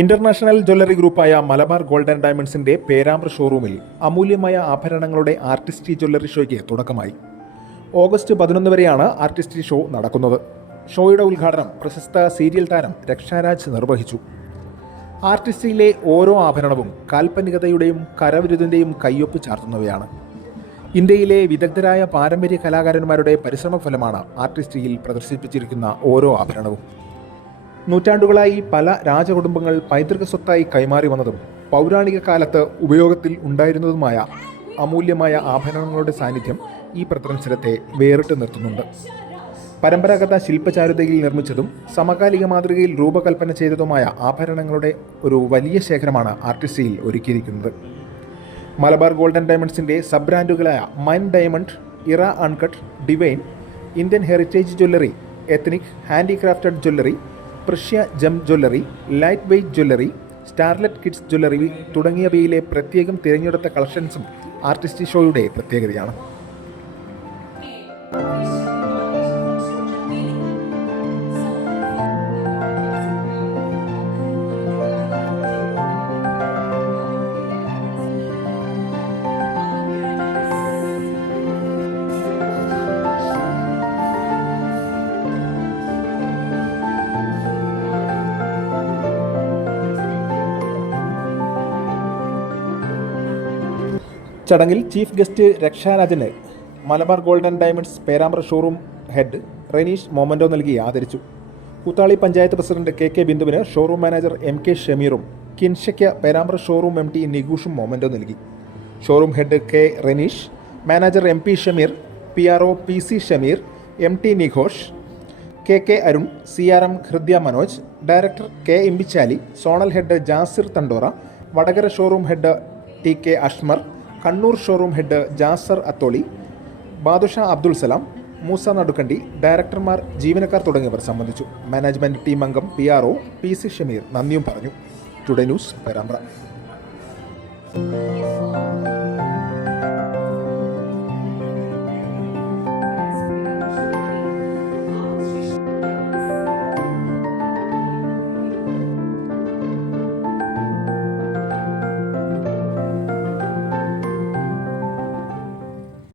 International jewellery ഗ്രൂപ്പായ Malabar gold and ഡയമണ്ട്സിന്റെ പേരാമ്പ്ര ഷോറൂമിൽ അമൂല്യമായ ആഭരണങ്ങളുടെ ആർട്ടിസ്റ്റി ജ്വല്ലറി ഷോയ്ക്ക് തുടക്കമായി. ഓഗസ്റ്റ് പതിനൊന്ന് വരെയാണ് ആർട്ടിസ്റ്റി ഷോ നടക്കുന്നത്. ഷോയുടെ ഉദ്ഘാടനം പ്രശസ്ത സീരിയൽ താരം രക്ഷാരാജ് നിർവഹിച്ചു. ആർട്ടിസ്റ്റിയിലെ ഓരോ ആഭരണവും കാൽപ്പനികതയുടെയും കരവിരുതിന്റെയും കയ്യൊപ്പ് ചാർത്തുന്നവയാണ്. ഇന്ത്യയിലെ വിദഗ്ധരായ പാരമ്പര്യ കലാകാരന്മാരുടെ പരിശ്രമ ഫലമാണ് പ്രദർശിപ്പിച്ചിരിക്കുന്ന ഓരോ ആഭരണവും. നൂറ്റാണ്ടുകളായി പല രാജകുടുംബങ്ങൾ പൈതൃക സ്വത്തായി കൈമാറി വന്നതും പൗരാണിക കാലത്ത് ഉപയോഗത്തിൽ ഉണ്ടായിരുന്നതുമായ അമൂല്യമായ ആഭരണങ്ങളുടെ സാന്നിധ്യം ഈ പ്രദർശനത്തെ വേറിട്ട് നിർത്തുന്നുണ്ട്. പരമ്പരാഗത ശില്പചാരുതയിൽ നിർമ്മിച്ചതും സമകാലിക മാതൃകയിൽ രൂപകൽപ്പന ചെയ്തതുമായ ആഭരണങ്ങളുടെ ഒരു വലിയ ശേഖരമാണ് ആർട്ടിസ്റ്റിയിൽ ഒരുക്കിയിരിക്കുന്നത്. മലബാർ ഗോൾഡൻ ഡയമണ്ട്സിന്റെ sub ബ്രാൻഡുകളായ Mine diamond Era uncut Divine Indian heritage jewellery Ethnix handicrafted jewellery Precia gem jewellery light weight jewellery Starlet kids jewellery തുടങ്ങിയവയിലെ പ്രത്യേകം തിരഞ്ഞെടുത്ത കളക്ഷൻസും ആർട്ടിസ്റ്റ് ഷോയുടെ പ്രത്യേകതയാണ്. ചടങ്ങിൽ chief guest രക്ഷാരാജന് Malabar gold and diamonds Perambra showroom head Renish memento നൽകി ആദരിച്ചു. Koothali panchayat president K K ബിന്ദുവിന് showroom manager M K ഷമീറും കിൻഷയ്ക്ക് പേരാമ്പ്ര ഷോറൂം എം ടി നിഗൂഷും മൊമന്റോ നൽകി. Showroom head K Renish manager M P Shameer P R O P C Shameer M T Nighosh K K Arun C R M Hridya Manoj director K Imbichali zonal head Jasir Thandora Vadakara showroom head T K Ashmar Kannur showroom head Jasar Atholi Badusha Abdul Salam Moosa Nadukkandi ഡയറക്ടർമാർ ജീവനക്കാർ തുടങ്ങിയവർ സംബന്ധിച്ചു. Management team അംഗം P R O P C Shameer നന്ദിയും പറഞ്ഞു. Today news Perambra.